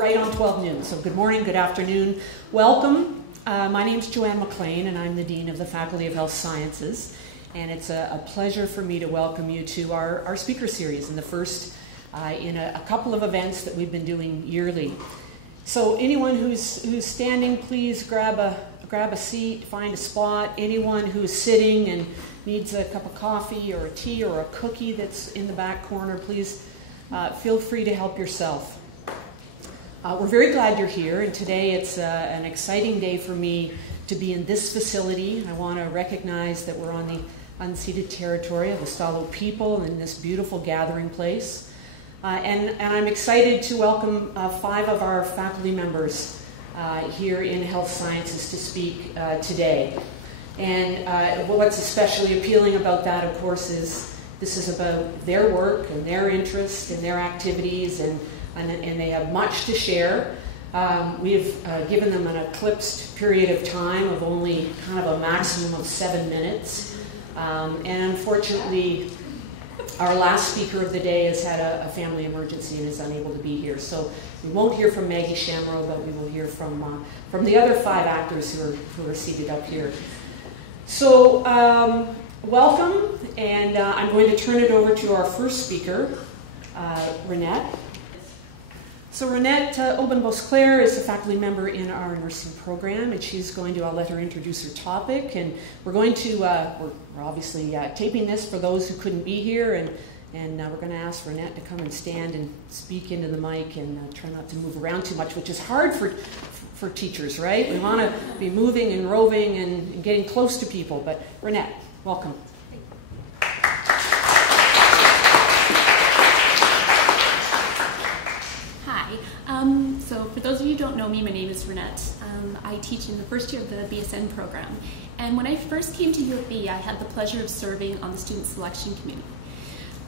right on 12 noon. So good morning, good afternoon, welcome. My name is JoAnne McLean, and I'm the Dean of the Faculty of Health Sciences. And it's a pleasure for me to welcome you to our speaker series, and the first in a couple of events that we've been doing yearly. So anyone who's standing, please grab a seat, find a spot. Anyone who's sitting and needs a cup of coffee or a tea or a cookie that's in the back corner, please feel free to help yourself. We're very glad you're here, and today it's an exciting day for me to be in this facility. I want to recognize that we're on the unceded territory of the Stalo people in this beautiful gathering place. And I'm excited to welcome 5 of our faculty members here in health sciences to speak today. And what's especially appealing about that, of course, is this is about their work and their interests and their activities, and they have much to share. We've given them an eclipsed period of time of only kind of a maximum of 7 minutes. And unfortunately, our last speaker of the day has had a family emergency and is unable to be here. So we won't hear from Maggie Shamrow, but we will hear from the other 5 actors who are seated up here. So welcome, and I'm going to turn it over to our first speaker, Renette. So Renette Aubin Boisclair is a faculty member in our nursing program, and she's going to, I'll let her introduce her topic, and we're going to, we're obviously taping this for those who couldn't be here, and we're going to ask Renette to come and stand and speak into the mic and try not to move around too much, which is hard for teachers, right? We want to be moving and roving and getting close to people, but Renette, welcome. So for those of you who don't know me, my name is Renette. I teach in the first year of the BSN program. And when I first came to U of B, I had the pleasure of serving on the student selection committee.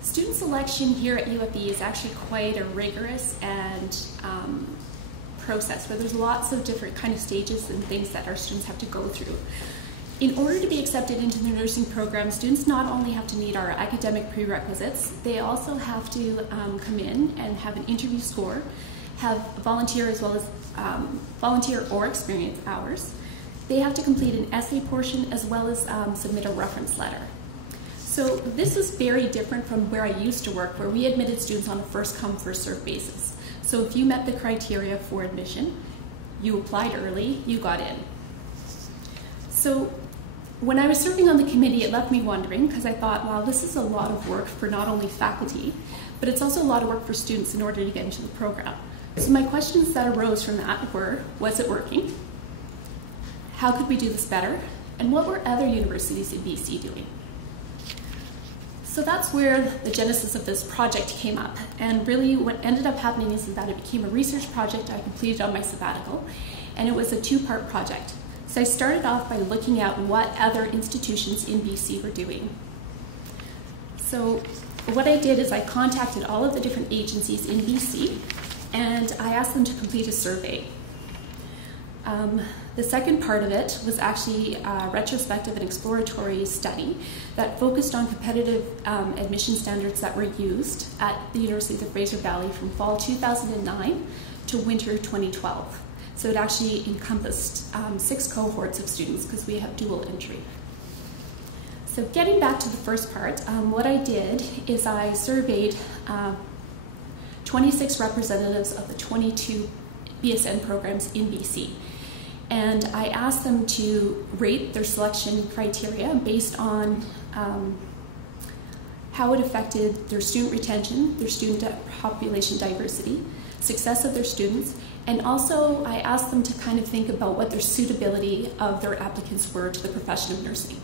Student selection here at U of B is actually quite a rigorous and process where there's lots of different kind of stages and things that our students have to go through. In order to be accepted into the nursing program, students not only have to meet our academic prerequisites, they also have to come in and have an interview score, have volunteer as well as volunteer or experience hours. They have to complete an essay portion as well as submit a reference letter. So this is very different from where I used to work, where we admitted students on a first come, first served basis. So if you met the criteria for admission, you applied early, you got in. So when I was serving on the committee, it left me wondering, because I thought, wow, this is a lot of work for not only faculty, but it's also a lot of work for students in order to get into the program. So my questions that arose from that were, was it working? How could we do this better? And what were other universities in BC doing? So that's where the genesis of this project came up. And really what ended up happening is that it became a research project I completed on my sabbatical, and it was a 2-part project. So I started off by looking at what other institutions in BC were doing. So what I did is I contacted all of the different agencies in BC, and I asked them to complete a survey. The second part of it was actually a retrospective and exploratory study that focused on competitive admission standards that were used at the University of the Fraser Valley from fall 2009 to winter 2012. So it actually encompassed 6 cohorts of students because we have dual entry. So getting back to the first part, what I did is I surveyed 26 representatives of the 22 BSN programs in BC. And I asked them to rate their selection criteria based on how it affected their student retention, their student population diversity, success of their students, and also I asked them to kind of think about what their suitability of their applicants were to the profession of nursing.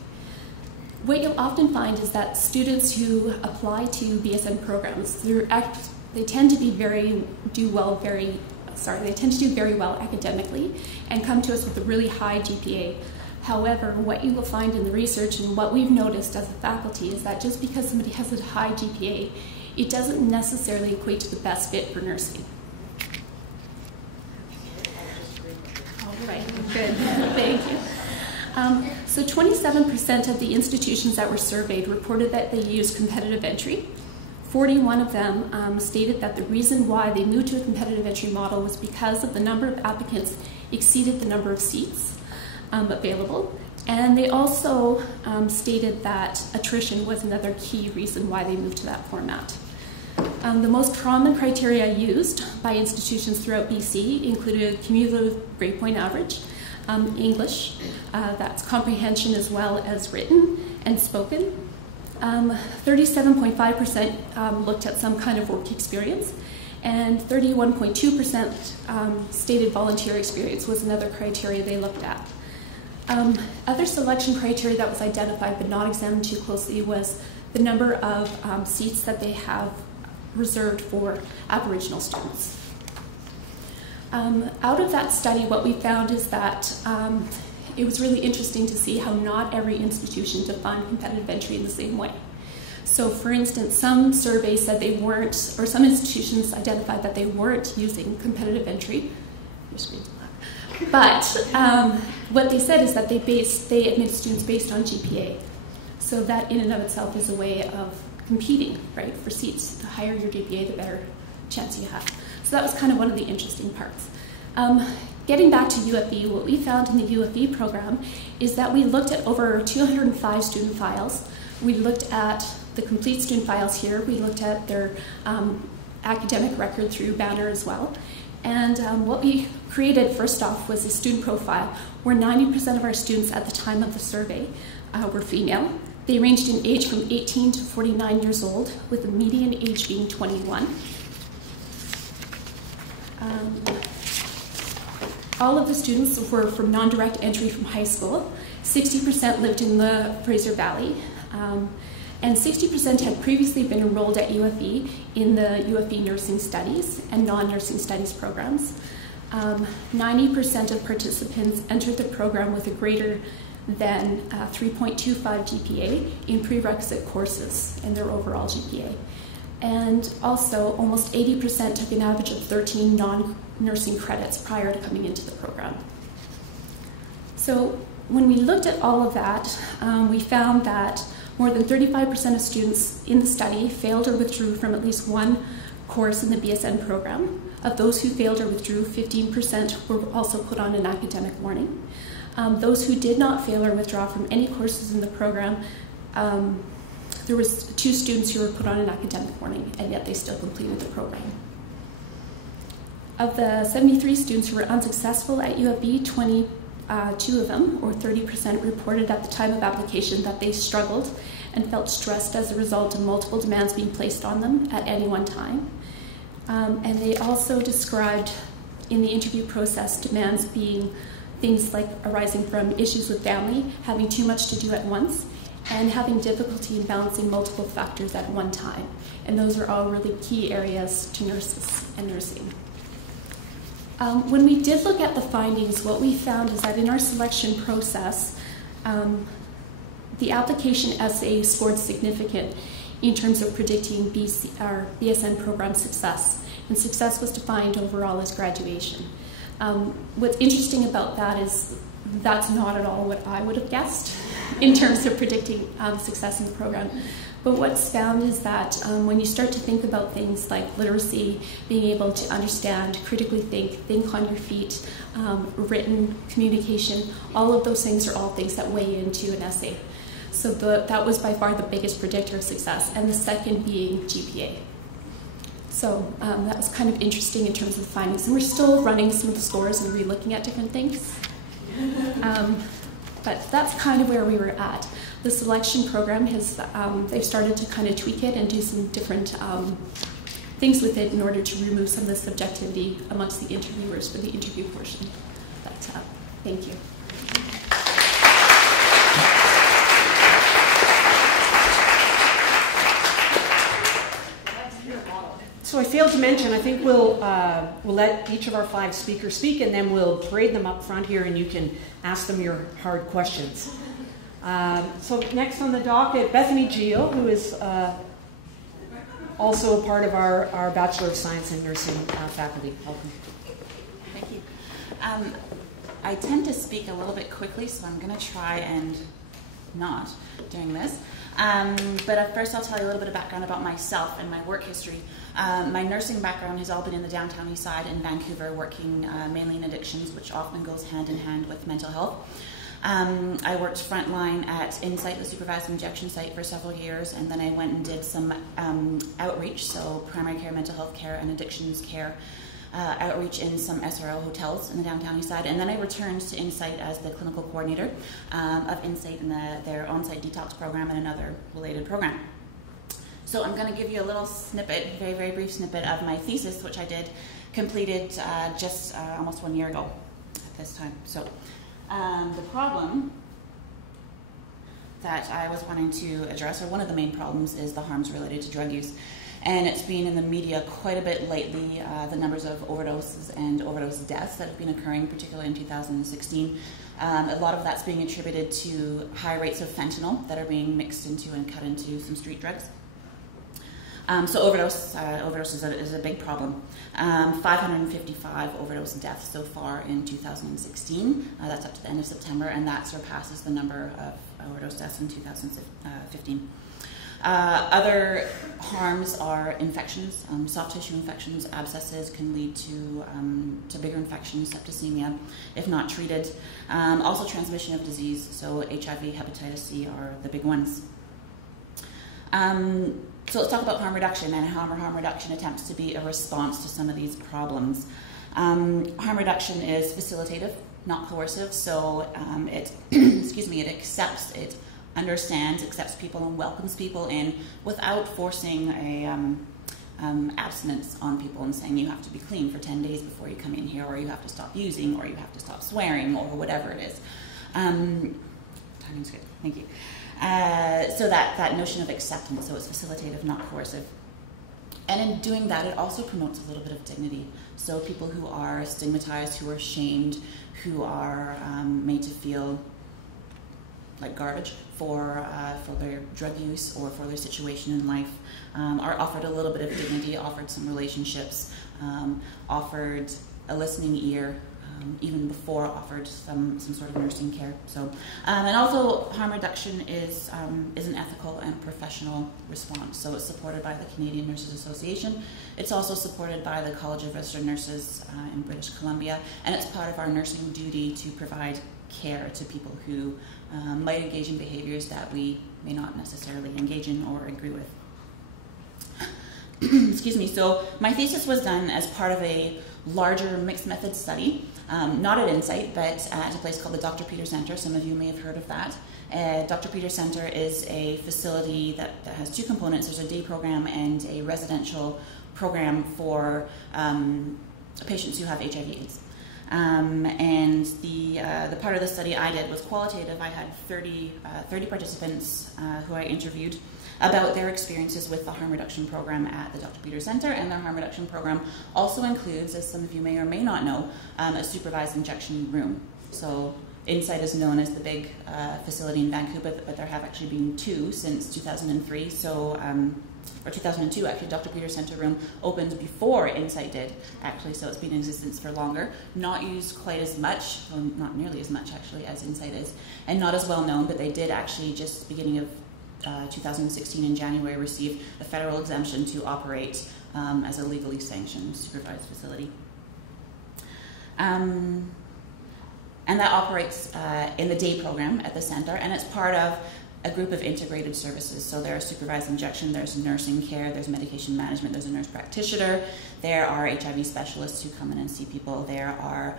What you'll often find is that students who apply to BSN programs, they tend to do very well academically and come to us with a really high GPA. However, what you will find in the research and what we've noticed as a faculty is that just because somebody has a high GPA, it doesn't necessarily equate to the best fit for nursing. All right, good, thank you. So 27% of the institutions that were surveyed reported that they used competitive entry. 41 of them stated that the reason why they moved to a competitive entry model was because of the number of applicants exceeded the number of seats available. And they also stated that attrition was another key reason why they moved to that format. The most common criteria used by institutions throughout BC included cumulative grade point average, English, that's comprehension as well as written and spoken. 37.5% looked at some kind of work experience, and 31.2% stated volunteer experience was another criteria they looked at. Other selection criteria that was identified but not examined too closely was the number of seats that they have reserved for Aboriginal students. Out of that study, what we found is that it was really interesting to see how not every institution defined competitive entry in the same way. So for instance, some surveys said they weren't, or some institutions identified that they weren't using competitive entry. But what they said is that they admit students based on GPA. So that in and of itself is a way of competing, right, for seats. The higher your GPA, the better chance you have. So that was kind of one of the interesting parts. Getting back to UFE, what we found in the UFE program is that we looked at over 205 student files. We looked at the complete student files here. We looked at their academic record through Banner as well. And what we created first off was a student profile where 90% of our students at the time of the survey were female. They ranged in age from 18 to 49 years old, with the median age being 21. All of the students were from non-direct entry from high school. 60% lived in the Fraser Valley, and 60% had previously been enrolled at UFE in the UFE nursing studies and non-nursing studies programs. 90% of participants entered the program with a greater than 3.25 GPA in prerequisite courses in their overall GPA. And also, almost 80% took an average of 13 non-nursing credits prior to coming into the program. So when we looked at all of that, we found that more than 35% of students in the study failed or withdrew from at least one course in the BSN program. Of those who failed or withdrew, 15% were also put on an academic warning. Those who did not fail or withdraw from any courses in the program, there was 2 students who were put on an academic warning, and yet they still completed the program. Of the 73 students who were unsuccessful at UFE, 22 of them, or 30%, reported at the time of application that they struggled and felt stressed as a result of multiple demands being placed on them at any one time. And they also described in the interview process demands being things like arising from issues with family, having too much to do at once, and having difficulty in balancing multiple factors at one time. And those are all really key areas to nurses and nursing. When we did look at the findings, what we found is that in our selection process, the application essay scored significant in terms of predicting our BSN program success. And success was defined overall as graduation. What's interesting about that is that's not at all what I would have guessed in terms of predicting success in the program. But what's found is that when you start to think about things like literacy, being able to understand, critically think on your feet, written communication, all of those things are all things that weigh into an essay. So that was by far the biggest predictor of success, and the second being GPA. So that was kind of interesting in terms of the findings. And we're still running some of the scores and re-looking at different things. But that's kind of where we were at. The selection program has, they've started to kind of tweak it and do some different things with it in order to remove some of the subjectivity amongst the interviewers for the interview portion. But thank you. So I failed to mention, I think we'll let each of our 5 speakers speak, and then we'll parade them up front here, and you can ask them your hard questions. So next on the docket, Bethany Jeal, who is also a part of our Bachelor of Science in Nursing faculty. Welcome. Thank you. I tend to speak a little bit quickly, so I'm going to try and not doing this. But first I'll tell you a little bit of background about myself and my work history. My nursing background has all been in the downtown east side in Vancouver, working mainly in addictions, which often goes hand in hand with mental health. I worked frontline at Insight, the supervised injection site, for several years, and then I went and did some outreach, so primary care, mental health care, and addictions care outreach in some SRO hotels in the downtown east side. And then I returned to Insight as the clinical coordinator of Insight in their on-site detox program and another related program. So I'm going to give you a little snippet, very, very brief snippet of my thesis, which I completed just almost 1 year ago at this time. So the problem that I was wanting to address, or one of the main problems, is the harms related to drug use. And it's been in the media quite a bit lately, the numbers of overdoses and overdose deaths that have been occurring, particularly in 2016. A lot of that's being attributed to high rates of fentanyl that are being mixed into and cut into some street drugs. So overdose is a big problem. 555 overdose deaths so far in 2016. That's up to the end of September, and that surpasses the number of overdose deaths in 2015. Other harms are infections. Soft tissue infections, abscesses can lead to bigger infections, septicemia, if not treated. Also transmission of disease, so HIV, hepatitis C are the big ones. So let's talk about harm reduction and how harm reduction attempts to be a response to some of these problems. Harm reduction is facilitative, not coercive, so it it accepts, it understands, accepts people and welcomes people in without forcing a abstinence on people and saying you have to be clean for 10 days before you come in here, or you have to stop using, or you have to stop swearing, or whatever it is. Timing's good, thank you. So that notion of acceptance, so it's facilitative, not coercive. And in doing that, it also promotes a little bit of dignity. So people who are stigmatized, who are shamed, who are made to feel like garbage for their drug use or for their situation in life, are offered a little bit of dignity, offered some relationships, offered a listening ear, even before offered some sort of nursing care. So, and also harm reduction is an ethical and professional response. So it's supported by the Canadian Nurses Association. It's also supported by the College of Registered Nurses in British Columbia, and it's part of our nursing duty to provide care to people who might engage in behaviors that we may not necessarily engage in or agree with. Excuse me. So my thesis was done as part of a larger mixed method study, not at Insight, but at a place called the Dr. Peter Center. Some of you may have heard of that. Dr. Peter Center is a facility that has two components. There's a day program and a residential program for patients who have HIV/AIDS. And the part of the study I did was qualitative. I had 30 participants who I interviewed about their experiences with the harm reduction program at the Dr. Peter Center, and their harm reduction program also includes, as some of you may or may not know, a supervised injection room. So Insight is known as the big facility in Vancouver, but there have actually been two since 2003. So, or 2002 actually, Dr. Peter Center room opened before Insight did, actually, so it's been in existence for longer. Not used quite as much, well, not nearly as much actually as Insight is, and not as well known, but they did actually just beginning of 2016 in January receive a federal exemption to operate as a legally sanctioned supervised facility. And that operates in the day program at the center, and it's part of a group of integrated services. So there's supervised injection, there's nursing care, there's medication management, there's a nurse practitioner, there are HIV specialists who come in and see people, there are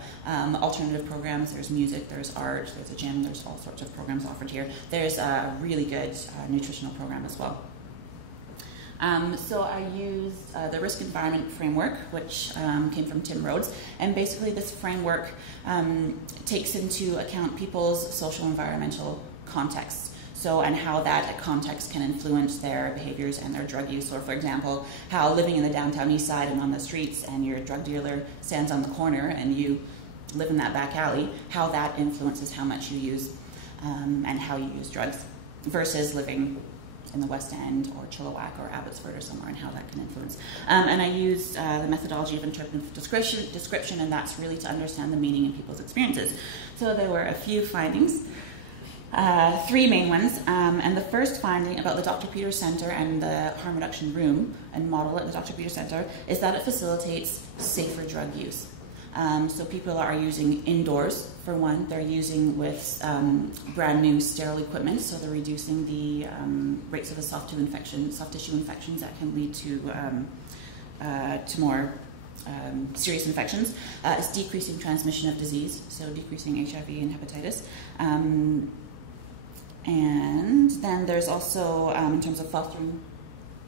alternative programs, there's music, there's art, there's a gym, there's all sorts of programs offered here. There's a really good nutritional program as well. So I used the risk environment framework, which came from Tim Rhodes, and basically this framework takes into account people's social environmental contexts. So, and how that context can influence their behaviors and their drug use. Or, for example, how living in the downtown east side and on the streets, and your drug dealer stands on the corner and you live in that back alley, how that influences how much you use and how you use drugs, versus living in the West End or Chilliwack or Abbotsford or somewhere, and how that can influence. And I used the methodology of interpretive description, and that's really to understand the meaning in people's experiences. So there were a few findings. Three main ones, and the first finding about the Dr. Peters Center and the harm reduction room and model at the Dr. Peters Center is that it facilitates safer drug use. So people are using indoors, for one. They're using with brand new sterile equipment, so they're reducing the rates of the soft tissue infections that can lead to more serious infections. It's decreasing transmission of disease, so decreasing HIV and hepatitis. And then there's also, in terms of fostering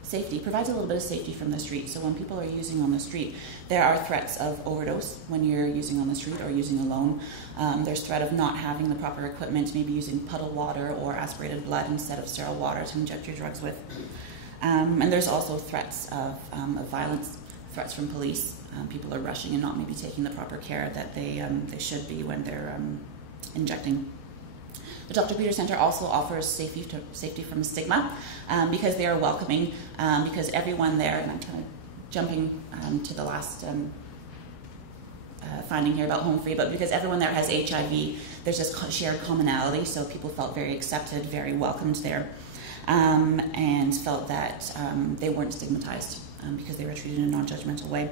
safety, provides a little bit of safety from the street. So when people are using on the street, there are threats of overdose when you're using on the street or using alone. There's threat of not having the proper equipment, maybe using puddled water or aspirated blood instead of sterile water to inject your drugs with. And there's also threats of violence, threats from police. People are rushing and not maybe taking the proper care that they should be when they're injecting. The Dr. Peters Center also offers safety from stigma because they are welcoming, because everyone there, and I'm kind of jumping to the last finding here about home free, but because everyone there has HIV, there's this shared commonality, so people felt very accepted, very welcomed there, and felt that they weren't stigmatized because they were treated in a non-judgmental way.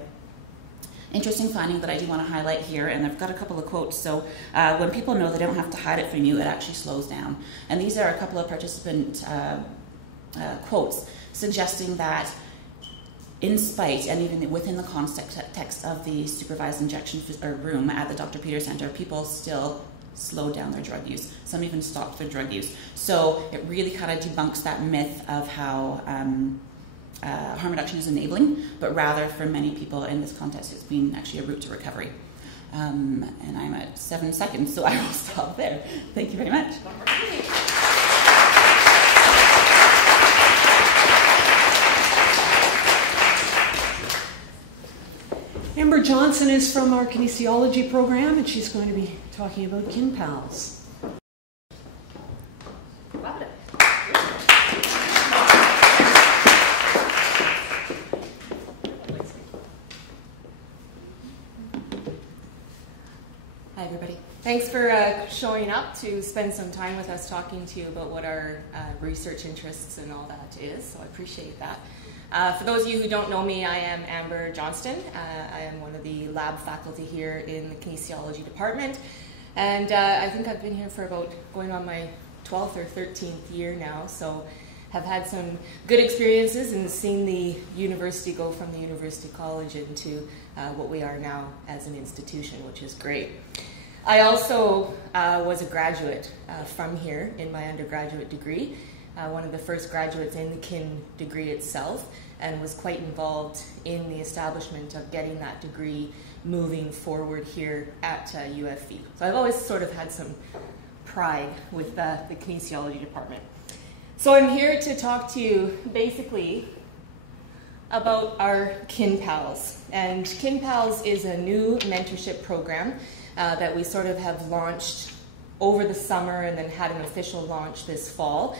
Interesting finding that I do want to highlight here, and I've got a couple of quotes. So when people know they don't have to hide it from you, it actually slows down. And these are a couple of participant quotes suggesting that in spite, and even within the context of the supervised injection room at the Dr. Peters Center, people still slowed down their drug use. Some even stopped their drug use. So it really kind of debunks that myth of how harm reduction is enabling, but rather for many people in this context it's been actually a route to recovery. And I'm at 7 seconds, so I will stop there. Thank you very much. Amber Johnson is from our kinesiology program, and she's going to be talking about KINPals. Thanks for showing up to spend some time with us talking to you about what our research interests and all that is, so I appreciate that. For those of you who don't know me, I am Amber Johnston. I am one of the lab faculty here in the kinesiology department, and I think I've been here for about going on my 12th or 13th year now, so have had some good experiences and seen the university go from the university college into what we are now as an institution, which is great. I also was a graduate from here in my undergraduate degree, one of the first graduates in the kin degree itself, and was quite involved in the establishment of getting that degree moving forward here at UFV. So I've always sort of had some pride with the kinesiology department. So I'm here to talk to you basically about our KINPals. And KINPals is a new mentorship program that we sort of have launched over the summer and then had an official launch this fall.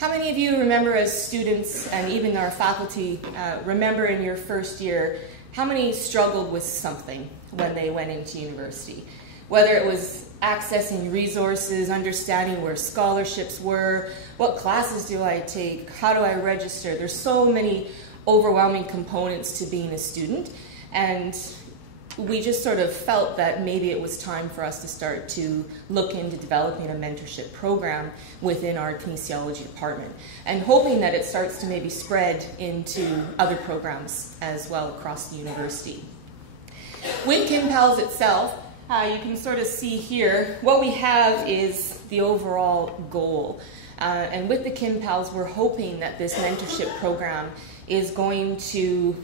How many of you remember as students, and even our faculty, remember in your first year, how many struggled with something when they went into university? Whether it was accessing resources, understanding where scholarships were, what classes do I take, how do I register? There's so many overwhelming components to being a student, and we just sort of felt that maybe it was time for us to start to look into developing a mentorship program within our kinesiology department, and hoping that it starts to maybe spread into other programs as well across the university. With KINPals itself, you can sort of see here, what we have is the overall goal. And with the KINPals, we're hoping that this mentorship program is going to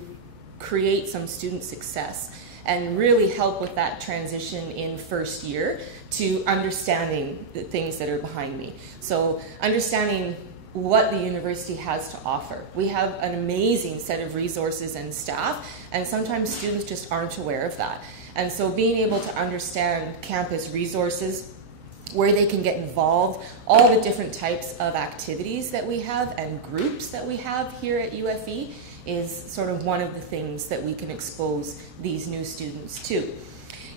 create some student success and really help with that transition in first year to understanding the things that are behind me. So understanding what the university has to offer. We have an amazing set of resources and staff, and sometimes students just aren't aware of that. And so being able to understand campus resources, where they can get involved, all the different types of activities that we have and groups that we have here at UFE is sort of one of the things that we can expose these new students to.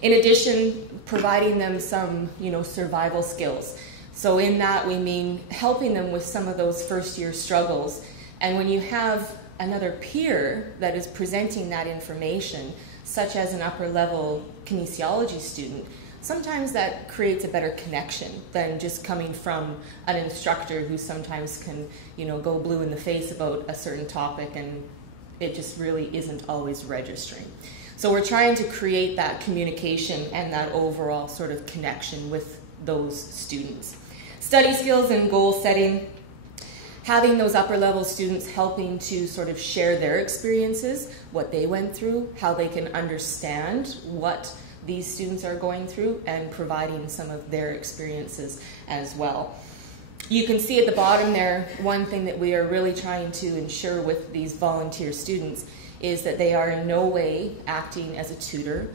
In addition, providing them some, survival skills. So in that we mean helping them with some of those first year struggles. And when you have another peer that is presenting that information, such as an upper level kinesiology student, sometimes that creates a better connection than just coming from an instructor who sometimes can, go blue in the face about a certain topic and it just really isn't always registering. So we're trying to create that communication and that overall sort of connection with those students. Study skills and goal setting, having those upper level students helping to sort of share their experiences, what they went through, how they can understand what these students are going through, and providing some of their experiences as well. You can see at the bottom there, one thing that we are really trying to ensure with these volunteer students is that they are in no way acting as a tutor.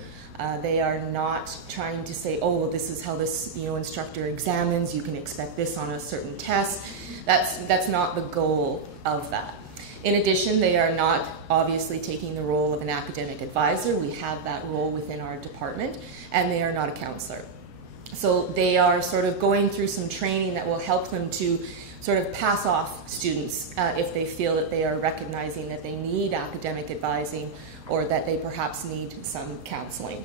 They are not trying to say, oh, well, this is how this instructor examines, you can expect this on a certain test. That's not the goal of that. In addition, they are not obviously taking the role of an academic advisor. We have that role within our department, and they are not a counselor. So they are sort of going through some training that will help them to sort of pass off students if they feel that they are recognizing that they need academic advising or that they perhaps need some counseling.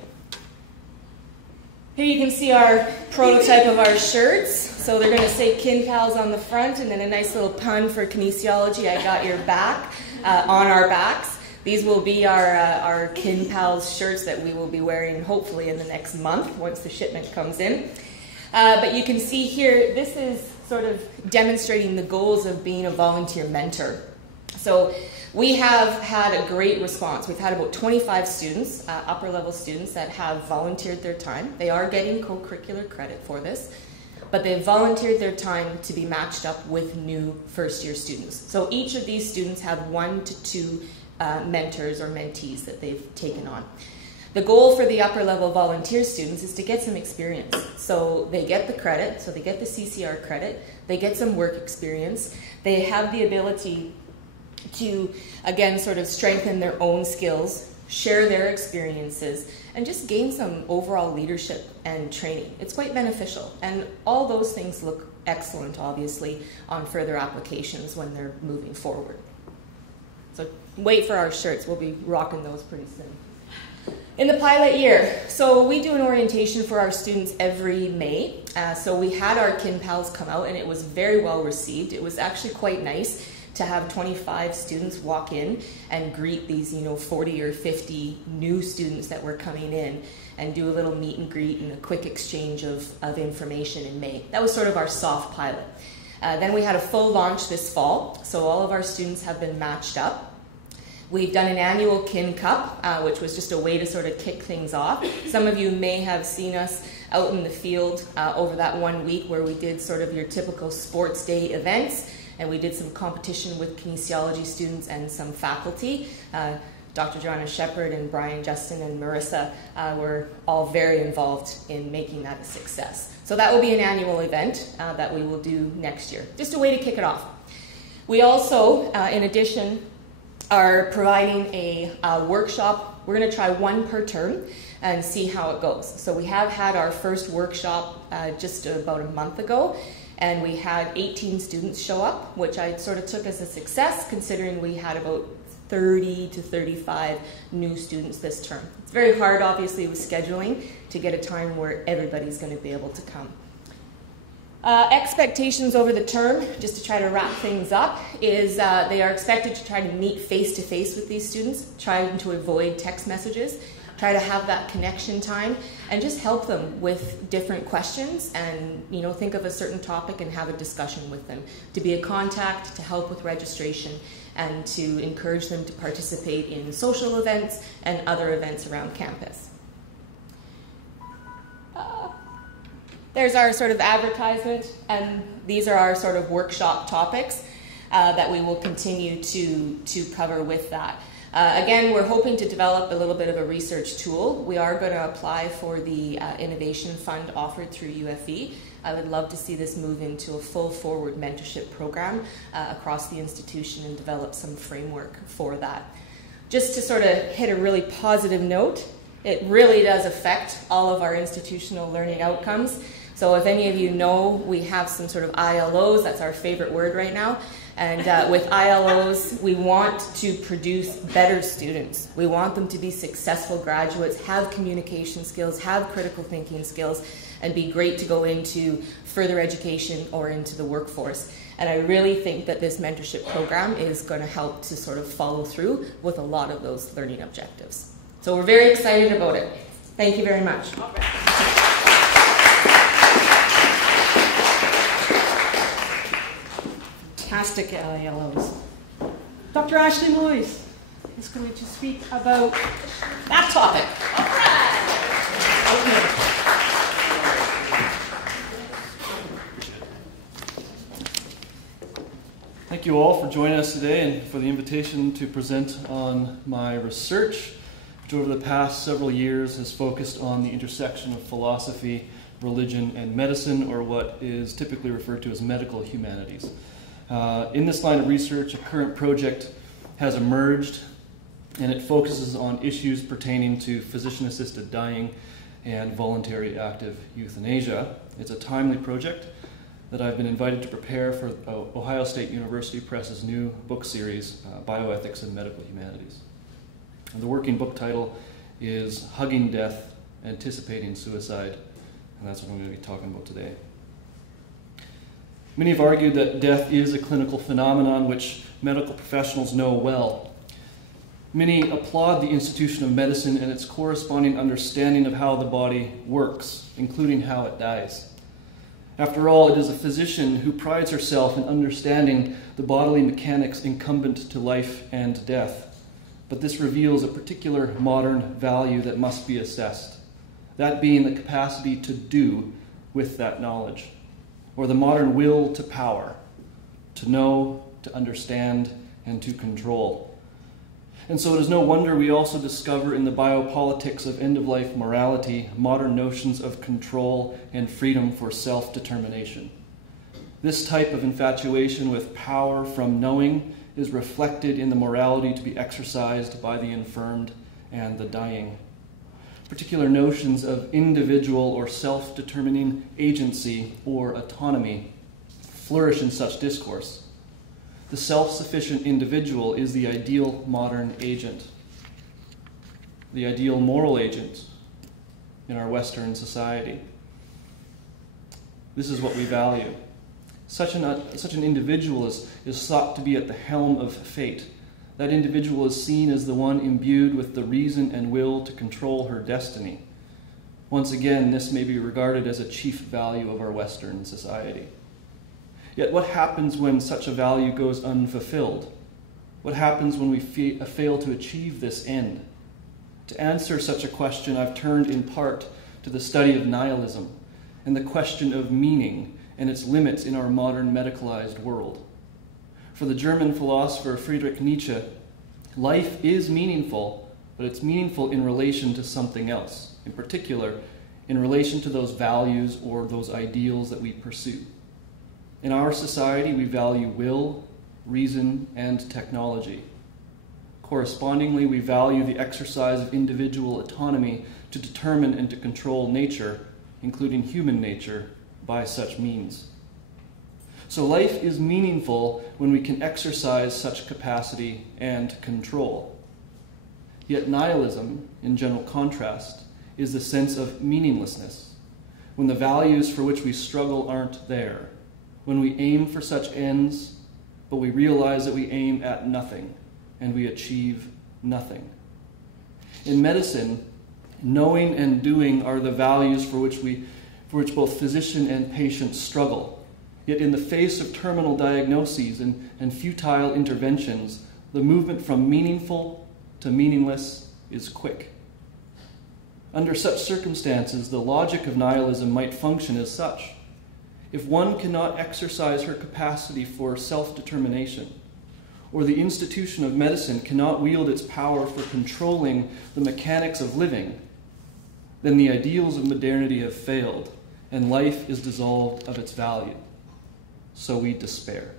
Here you can see our prototype of our shirts. So they're going to say KINPals on the front and then a nice little pun for kinesiology, I got your back, on our backs. These will be our KINPals shirts that we will be wearing hopefully in the next month once the shipment comes in. But you can see here, this is sort of demonstrating the goals of being a volunteer mentor. So we have had a great response. We've had about 25 students, upper level students, that have volunteered their time. They are getting co-curricular credit for this, but they've volunteered their time to be matched up with new first year students. So each of these students have 1 to 2 mentors or mentees that they've taken on. The goal for the upper level volunteer students is to get some experience. So they get the credit, so they get the CCR credit, they get some work experience, they have the ability to, again, sort of strengthen their own skills, share their experiences, and just gain some overall leadership and training. It's quite beneficial, and all those things look excellent, obviously, on further applications when they're moving forward. So wait for our shirts. We'll be rocking those pretty soon. In the pilot year, so we do an orientation for our students every May. So we had our KINPals come out, and it was very well received. It was actually quite nice to have 25 students walk in and greet these 40 or 50 new students that were coming in and do a little meet and greet and a quick exchange of information in May. That was sort of our soft pilot. Then we had a full launch this fall, so all of our students have been matched up. We've done an annual KIN Cup, which was just a way to sort of kick things off. Some of you may have seen us out in the field over that 1 week where we did sort of your typical sports day events, and we did some competition with kinesiology students and some faculty. Dr. Joanna Shepard and Brian Justin and Marissa were all very involved in making that a success. So that will be an annual event that we will do next year. Just a way to kick it off. We also, in addition, are providing a workshop. We're going to try 1 per term and see how it goes. So we have had our first workshop just about a month ago, and we had 18 students show up, which I sort of took as a success considering we had about 30 to 35 new students this term. It's very hard, obviously, with scheduling to get a time where everybody's going to be able to come. Expectations over the term, just to try to wrap things up, is they are expected to try to meet face-to-face with these students, trying to avoid text messages, try to have that connection time, and just help them with different questions and think of a certain topic and have a discussion with them, to be a contact, to help with registration, and to encourage them to participate in social events and other events around campus. There's our sort of advertisement, and these are our sort of workshop topics that we will continue to cover with that. Again, we're hoping to develop a little bit of a research tool. We are going to apply for the Innovation Fund offered through UFE. I would love to see this move into a full forward mentorship program across the institution and develop some framework for that. Just to sort of hit a really positive note, it really does affect all of our institutional learning outcomes. So if any of you know, we have some sort of ILOs, that's our favorite word right now. And with ILOs, we want to produce better students. We want them to be successful graduates, have communication skills, have critical thinking skills, and be great to go into further education or into the workforce. And I really think that this mentorship program is going to help to sort of follow through with a lot of those learning objectives. So we're very excited about it. Thank you very much. Fantastic LALOs. Dr. Ashley Moyse is going to speak about that topic. All right. Thank you all for joining us today and for the invitation to present on my research, which over the past several years has focused on the intersection of philosophy, religion, and medicine, or what is typically referred to as medical humanities. In this line of research, a current project has emerged, and it focuses on issues pertaining to physician-assisted dying and voluntary active euthanasia. It's a timely project that I've been invited to prepare for Ohio State University Press's new book series, Bioethics and Medical Humanities. And the working book title is Hugging Death, Anticipating Suicide, and that's what I'm going to be talking about today. Many have argued that death is a clinical phenomenon which medical professionals know well. Many applaud the institution of medicine and its corresponding understanding of how the body works, including how it dies. After all, it is a physician who prides herself in understanding the bodily mechanics incumbent to life and death. But this reveals a particular modern value that must be assessed, that being the capacity to do with that knowledge, or the modern will to power, to know, to understand, and to control. And so it is no wonder we also discover in the biopolitics of end-of-life morality modern notions of control and freedom for self-determination. This type of infatuation with power from knowing is reflected in the morality to be exercised by the infirmed and the dying. Particular notions of individual or self-determining agency or autonomy flourish in such discourse. The self-sufficient individual is the ideal modern agent, the ideal moral agent in our Western society. This is what we value. Such an individual is thought to be at the helm of fate. That individual is seen as the one imbued with the reason and will to control her destiny. Once again, this may be regarded as a chief value of our Western society. Yet what happens when such a value goes unfulfilled? What happens when we fail to achieve this end? To answer such a question, I've turned in part to the study of nihilism and the question of meaning and its limits in our modern medicalized world. For the German philosopher Friedrich Nietzsche, life is meaningful, but it's meaningful in relation to something else, in particular, in relation to those values or those ideals that we pursue. In our society, we value will, reason, and technology. Correspondingly, we value the exercise of individual autonomy to determine and to control nature, including human nature, by such means. So life is meaningful when we can exercise such capacity and control. Yet nihilism, in general contrast, is the sense of meaninglessness, when the values for which we struggle aren't there, when we aim for such ends, but we realize that we aim at nothing, and we achieve nothing. In medicine, knowing and doing are the values for which both physician and patient struggle. Yet in the face of terminal diagnoses and futile interventions, the movement from meaningful to meaningless is quick. Under such circumstances, the logic of nihilism might function as such. If one cannot exercise her capacity for self-determination, or the institution of medicine cannot wield its power for controlling the mechanics of living, then the ideals of modernity have failed, and life is dissolved of its value. So we despair.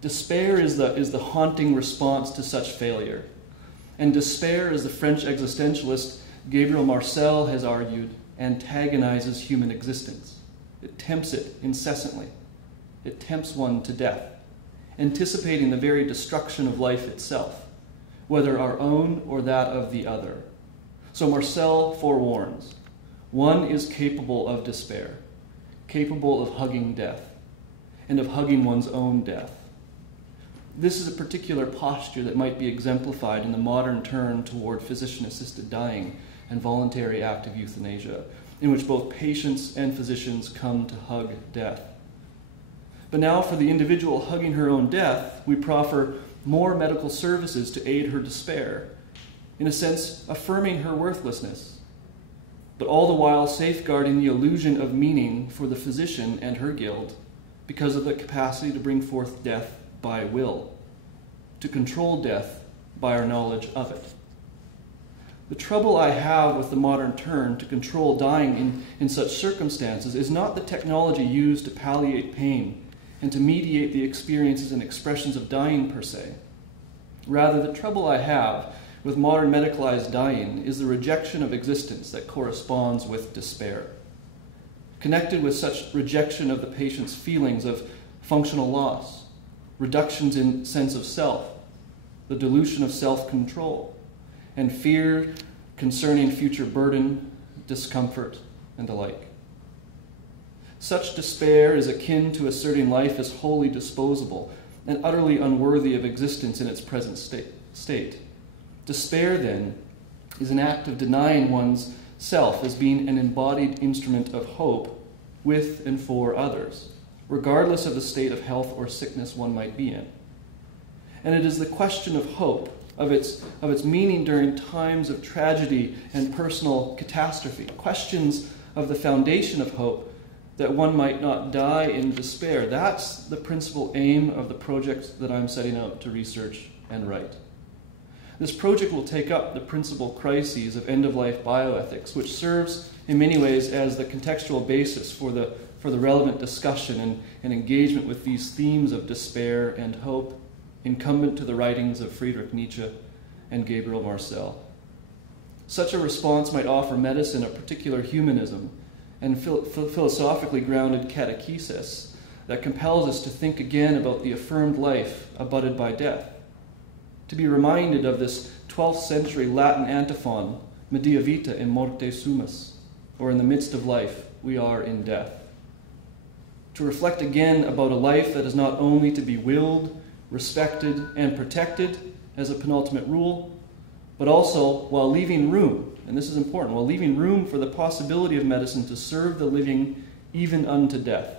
Despair is the haunting response to such failure. And despair, as the French existentialist Gabriel Marcel has argued, antagonizes human existence. It tempts it incessantly. It tempts one to death, anticipating the very destruction of life itself, whether our own or that of the other. So Marcel forewarns, one is capable of despair, capable of hugging death, and of hugging one's own death. This is a particular posture that might be exemplified in the modern turn toward physician-assisted dying and voluntary active euthanasia, in which both patients and physicians come to hug death. But now for the individual hugging her own death, we proffer more medical services to aid her despair, in a sense affirming her worthlessness, but all the while safeguarding the illusion of meaning for the physician and her guild because of the capacity to bring forth death by will, to control death by our knowledge of it. The trouble I have with the modern turn to control dying in such circumstances is not the technology used to palliate pain and to mediate the experiences and expressions of dying per se. Rather, the trouble I have with modern medicalized dying is the rejection of existence that corresponds with despair. Connected with such rejection of the patient's feelings of functional loss, reductions in sense of self, the dilution of self-control, and fear concerning future burden, discomfort, and the like. Such despair is akin to asserting life as wholly disposable and utterly unworthy of existence in its present state. Despair, then, is an act of denying one's self as being an embodied instrument of hope with and for others, regardless of the state of health or sickness one might be in. And it is the question of hope, of its meaning during times of tragedy and personal catastrophe, questions of the foundation of hope, that one might not die in despair. That's the principal aim of the project that I'm setting out to research and write. This project will take up the principal crises of end-of-life bioethics, which serves in many ways as the contextual basis for the relevant discussion and engagement with these themes of despair and hope, incumbent to the writings of Friedrich Nietzsche and Gabriel Marcel. Such a response might offer medicine a particular humanism and philosophically grounded catechesis that compels us to think again about the affirmed life abutted by death, to be reminded of this 12th century Latin antiphon, Media vita in morte sumus, or in the midst of life, we are in death. To reflect again about a life that is not only to be willed, respected, and protected as a penultimate rule, but also while leaving room, and this is important, while leaving room for the possibility of medicine to serve the living even unto death.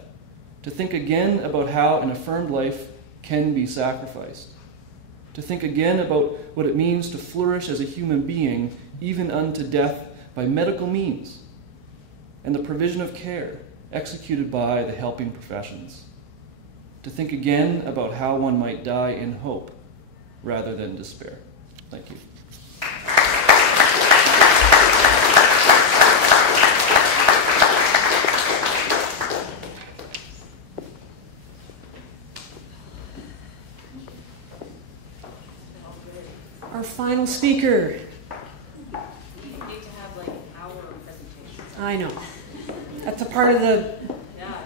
To think again about how an affirmed life can be sacrificed. To think again about what it means to flourish as a human being even unto death by medical means and the provision of care executed by the helping professions. To think again about how one might die in hope rather than despair. Thank you. Our final speaker. You need to have like an hour of presentation. I know. That's a part of the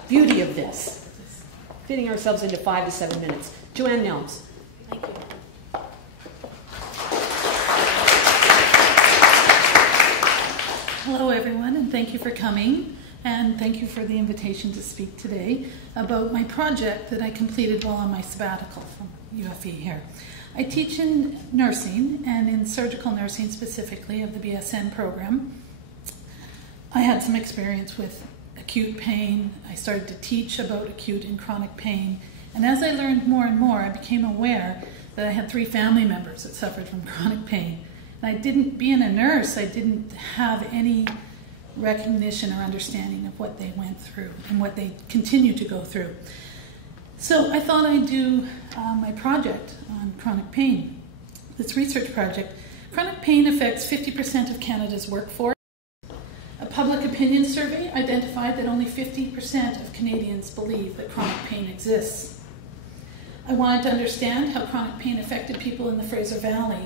beauty of this. Fitting ourselves into 5 to 7 minutes. JoAnne Nelmes. Thank you. Hello, everyone, and thank you for coming. And thank you for the invitation to speak today about my project that I completed while on my sabbatical from UFE here. I teach in nursing, and in surgical nursing specifically of the BSN program. I had some experience with acute pain. I started to teach about acute and chronic pain. And as I learned more and more, I became aware that I had 3 family members that suffered from chronic pain. And being a nurse, I didn't have any recognition or understanding of what they went through and what they continue to go through. So I thought I'd do my project on chronic pain. This research project, chronic pain affects 50% of Canada's workforce. A public opinion survey identified that only 50% of Canadians believe that chronic pain exists. I wanted to understand how chronic pain affected people in the Fraser Valley.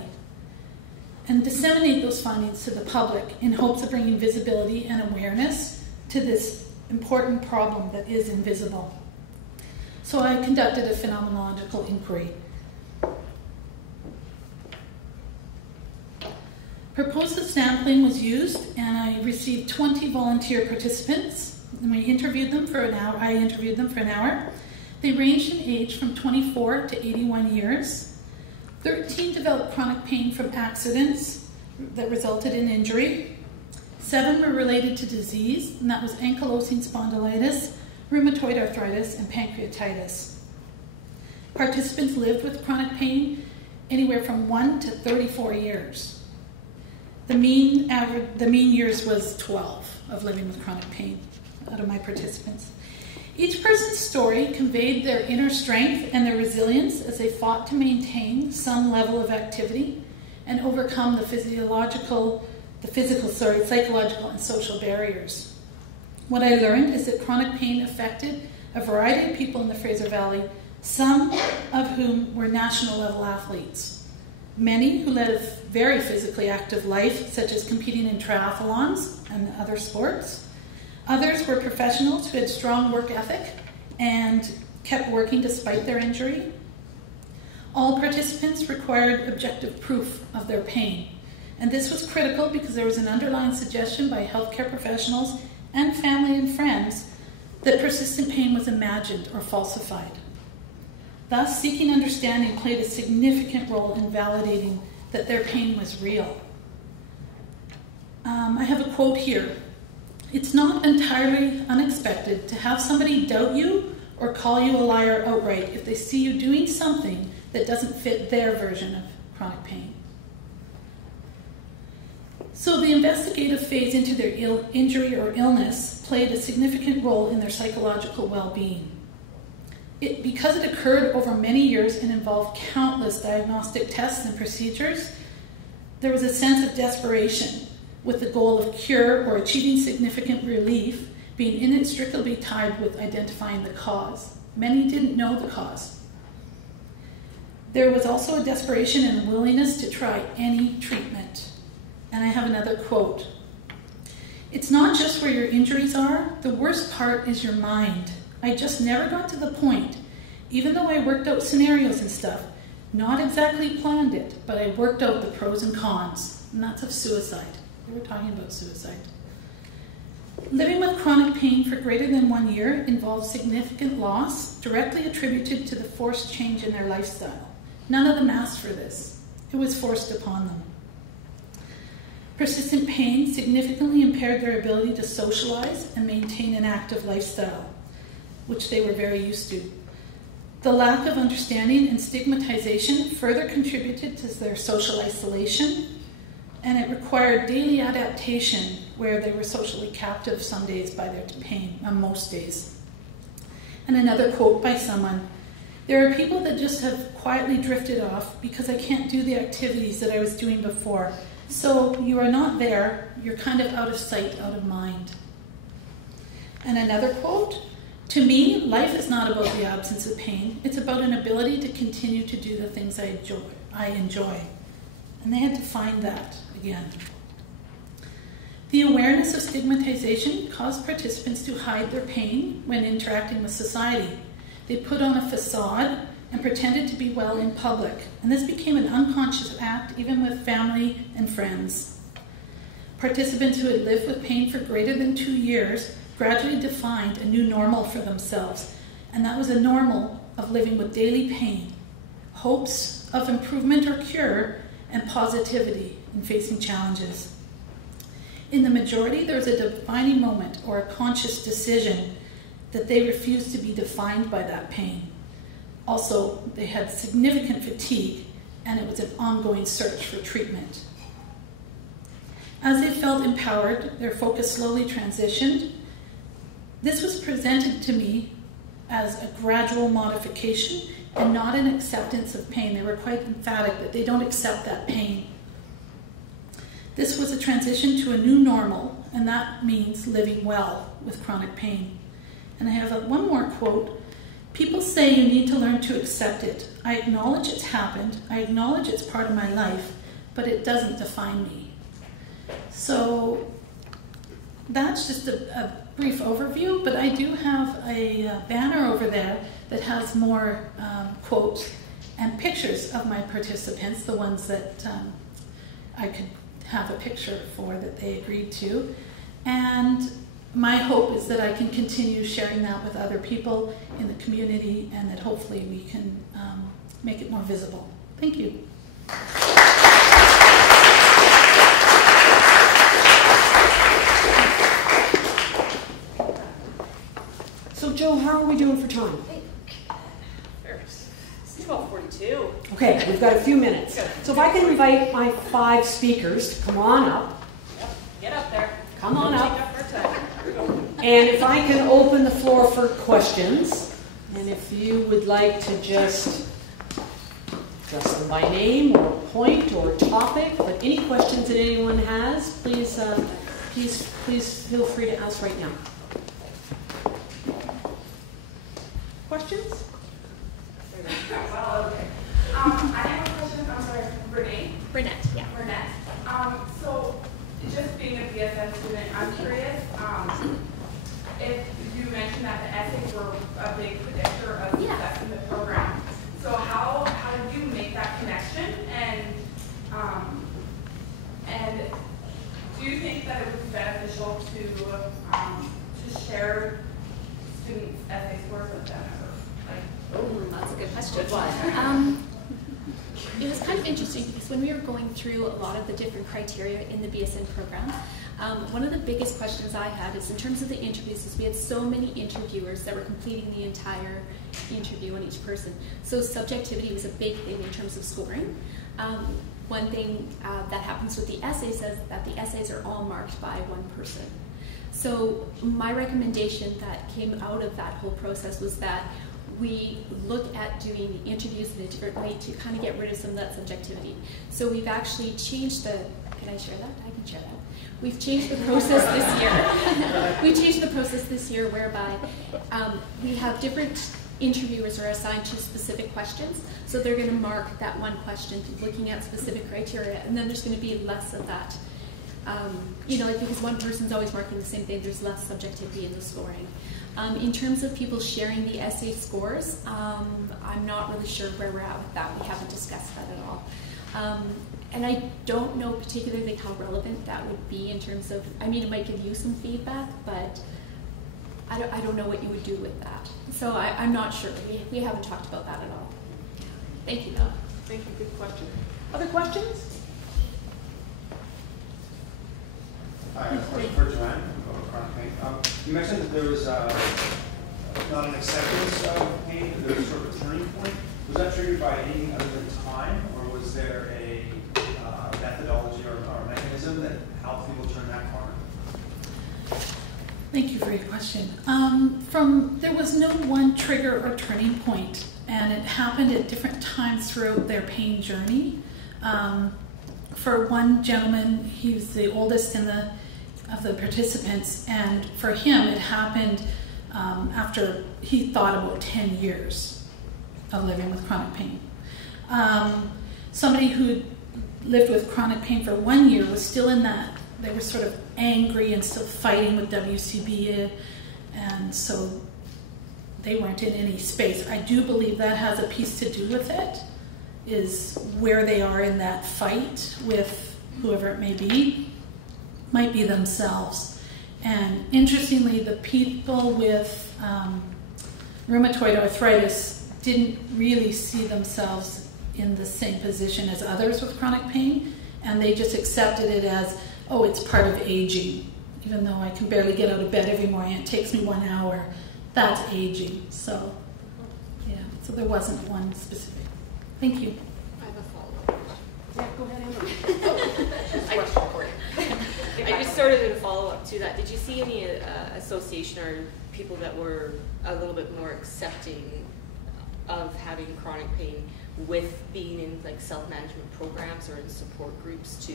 and disseminate those findings to the public in hopes of bringing visibility and awareness to this important problem that is invisible. So I conducted a phenomenological inquiry. Proposed sampling was used, and I received 20 volunteer participants, and we interviewed them for an hour. I interviewed them for an hour. They ranged in age from 24 to 81 years. 13 developed chronic pain from accidents that resulted in injury. 7 were related to disease, and that was ankylosing spondylitis, rheumatoid arthritis, and pancreatitis. Participants lived with chronic pain anywhere from 1 to 34 years. The mean years was 12 of living with chronic pain out of my participants. Each person's story conveyed their inner strength and their resilience as they fought to maintain some level of activity and overcome the psychological, and social barriers. What I learned is that chronic pain affected a variety of people in the Fraser Valley, some of whom were national level athletes. Many who led a very physically active life, such as competing in triathlons and other sports. Others were professionals who had strong work ethic and kept working despite their injury. All participants required objective proof of their pain. And this was critical because there was an underlying suggestion by healthcare professionals and family and friends that persistent pain was imagined or falsified. Thus, seeking understanding played a significant role in validating that their pain was real. I have a quote here. It's not entirely unexpected to have somebody doubt you or call you a liar outright if they see you doing something that doesn't fit their version of chronic pain. So the investigative phase into their injury or illness played a significant role in their psychological well-being. Because it occurred over many years and involved countless diagnostic tests and procedures, there was a sense of desperation with the goal of cure or achieving significant relief being inextricably tied with identifying the cause. Many didn't know the cause. There was also a desperation and a willingness to try any treatment. And I have another quote. It's not just where your injuries are, the worst part is your mind. I just never got to the point, even though I worked out scenarios and stuff, not exactly planned it, but I worked out the pros and cons, and that's of suicide. We were talking about suicide. Living with chronic pain for greater than 1 year involved significant loss directly attributed to the forced change in their lifestyle. None of them asked for this. It was forced upon them. Persistent pain significantly impaired their ability to socialize and maintain an active lifestyle, which they were very used to. The lack of understanding and stigmatization further contributed to their social isolation, and it required daily adaptation where they were socially captive some days by their pain, on most days. And another quote by someone, there are people that just have quietly drifted off because I can't do the activities that I was doing before. So you are not there, you're kind of out of sight, out of mind. And another quote, to me, life is not about the absence of pain. It's about an ability to continue to do the things I enjoy. And they had to find that again. The awareness of stigmatization caused participants to hide their pain when interacting with society. They put on a facade and pretended to be well in public. And this became an unconscious act even with family and friends. Participants who had lived with pain for greater than 2 years gradually defined a new normal for themselves. And that was a normal of living with daily pain, hopes of improvement or cure, and positivity in facing challenges. In the majority, there was a defining moment or a conscious decision that they refused to be defined by that pain. Also, they had significant fatigue, and it was an ongoing search for treatment. As they felt empowered, their focus slowly transitioned. This was presented to me as a gradual modification and not an acceptance of pain. They were quite emphatic that they don't accept that pain. This was a transition to a new normal, and that means living well with chronic pain. And I have one more quote. People say you need to learn to accept it. I acknowledge it's happened. I acknowledge it's part of my life, but it doesn't define me. So that's just a brief overview, but I do have a banner over there that has more quotes and pictures of my participants, the ones that I could have a picture for that they agreed to. And my hope is that I can continue sharing that with other people in the community, and that hopefully we can make it more visible. Thank you. So, Joe, how are we doing for time? It's 12:42. Okay, we've got a few minutes. So if I can invite my 5 speakers to come on up. Yep. Get up there. Come on up. Take up our time. And if I can open the floor for questions, and if you would like to just address them by name or point or topic, but any questions that anyone has, please feel free to ask right now. Questions? I have a question. I'm sorry, Renette, yeah. Renette. So, just being a BSN student, I'm curious if you mentioned that the essays were a big predictor of success in the program. So, how did you make that connection? And do you think that it was beneficial to share students' essay scores with them? That's a good question. It was kind of interesting because when we were going through a lot of the different criteria in the BSN program, one of the biggest questions I had is in terms of the interviews is we had so many interviewers that were completing the entire interview on each person. So subjectivity was a big thing in terms of scoring. One thing that happens with the essays is that the essays are all marked by one person. So my recommendation that came out of that whole process was that we look at doing the interviews in a different way to kind of get rid of some of that subjectivity. So we've actually changed the, can I share that? I can share that. We've changed the process this year. We changed the process this year whereby we have different interviewers are assigned to specific questions. So they're going to mark that one question looking at specific criteria, and then there's going to be less of that. Like because one person's always marking the same thing, there's less subjectivity in the scoring. In terms of people sharing the essay scores, I'm not really sure where we're at with that. We haven't discussed that at all. And I don't know particularly how relevant that would be in terms of, it might give you some feedback, but I don't know what you would do with that. So I'm not sure. We haven't talked about that at all. Thank you, though. Thank you. Good question. Other questions? Hi, I have a question for JoAnne about chronic pain. You mentioned that there was not an acceptance of pain, that there was sort of a turning point. Was that triggered by anything other than time, or was there a methodology or a mechanism that helped people turn that corner? Thank you for your question. There was no one trigger or turning point, and it happened at different times throughout their pain journey. For one gentleman, he was the oldest of the participants, and for him it happened after he thought about 10 years of living with chronic pain. Somebody who lived with chronic pain for 1 year was still in that. They were sort of angry and still fighting with WCB, and so they weren't in any space. I do believe that has a piece to do with it, is where they are in that fight with whoever it may be, might be themselves. And interestingly, the people with rheumatoid arthritis didn't really see themselves in the same position as others with chronic pain, and they just accepted it as, oh, it's part of aging. Even though I can barely get out of bed every morning, it takes me 1 hour, that's aging. So, yeah, so there wasn't one specific. Thank you. I have a follow-up. Yeah, go ahead, Emma. I just started in a follow-up to that. Did you see any association or people that were a little bit more accepting of having chronic pain with being in like self-management programs or in support groups to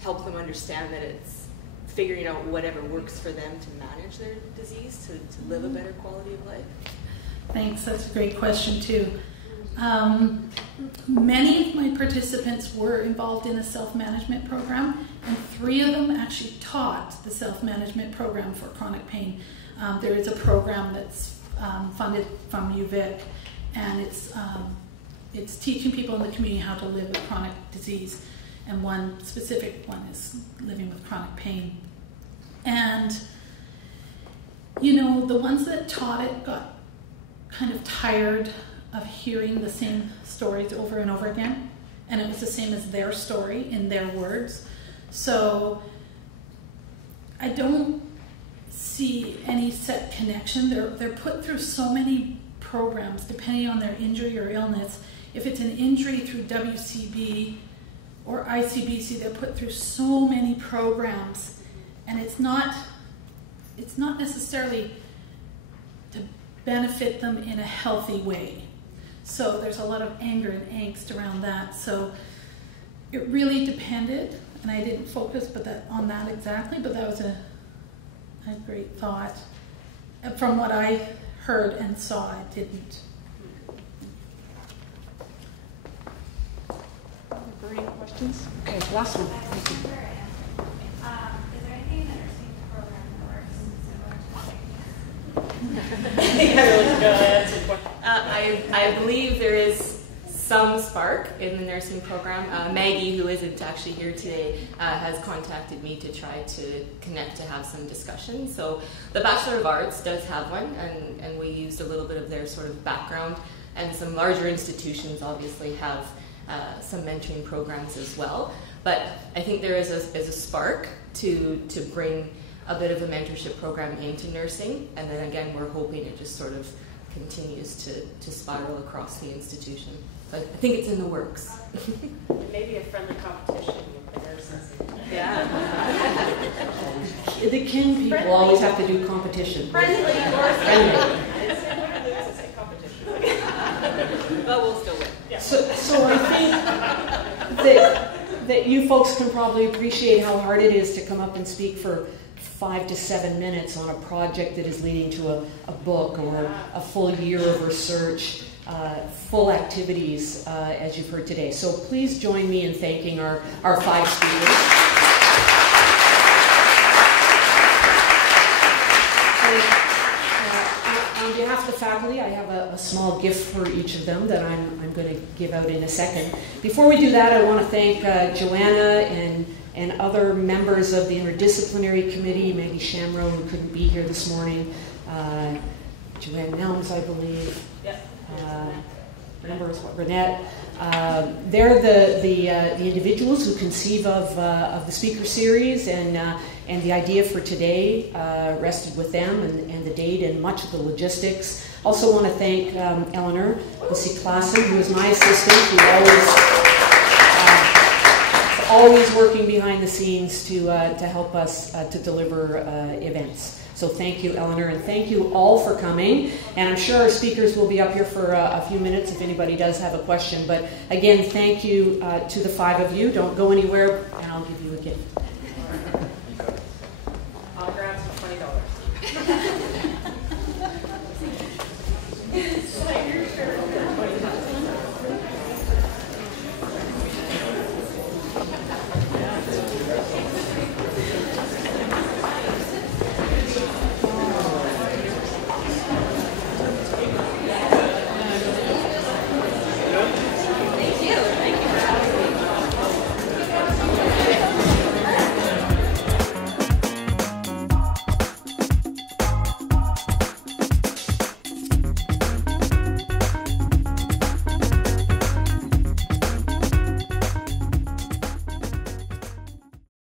help them understand that it's figuring out whatever works for them to manage their disease, to live a better quality of life? Thanks, that's a great question too. Many of my participants were involved in a self-management program, and 3 of them actually taught the self-management program for chronic pain. There is a program that's funded from UVic, and it's teaching people in the community how to live with chronic disease, and one specific one is living with chronic pain. And, you know, the ones that taught it got kind of tired of hearing the same stories over and over again, and it was the same as their story in their words. So I don't see any set connection. They're put through so many programs depending on their injury or illness. If it's an injury through WCB or ICBC, they're put through so many programs, and it's not necessarily to benefit them in a healthy way. So there's a lot of anger and angst around that. So it really depended, and I didn't focus on that exactly, but that was a great thought. From what I heard and saw, I didn't. Burning questions? Okay, last one. Thank you. Is there anything in the nursing program that works similar to I believe there is some spark in the nursing program. Maggie, who isn't actually here today, has contacted me to try to connect to have some discussion. So the Bachelor of Arts does have one, and we used a little bit of their sort of background, and some larger institutions obviously have some mentoring programs as well. But I think there is a spark to bring a bit of a mentorship program into nursing, and then again we're hoping it just sort of continues to spiral across the institution. So I think it's in the works. Maybe a friendly competition with the nurses. Yeah. The KINPals always have to do competition. Friendly or friendly. It's a win or lose, it's a competition. But we'll still win. Yeah. So I think that you folks can probably appreciate how hard it is to come up and speak for 5 to 7 minutes on a project that is leading to a book or a full year of research, full activities, as you've heard today. So please join me in thanking our 5 speakers. On behalf of the faculty, I have a small gift for each of them that I'm going to give out in a second. Before we do that, I want to thank Joanna and other members of the interdisciplinary committee, Maggie Shamrow, who couldn't be here this morning, JoAnne Nelmes, I believe. Yep. Members, Renette. They're the individuals who conceive of the speaker series, and the idea for today rested with them, and the date and much of the logistics. Also want to thank Eleanor Klassen, who is my assistant, who always working behind the scenes to help us to deliver events. So thank you, Eleanor, and thank you all for coming. And I'm sure our speakers will be up here for a few minutes if anybody does have a question. But again, thank you to the 5 of you. Don't go anywhere, and I'll give you a gift. Autographs for $20.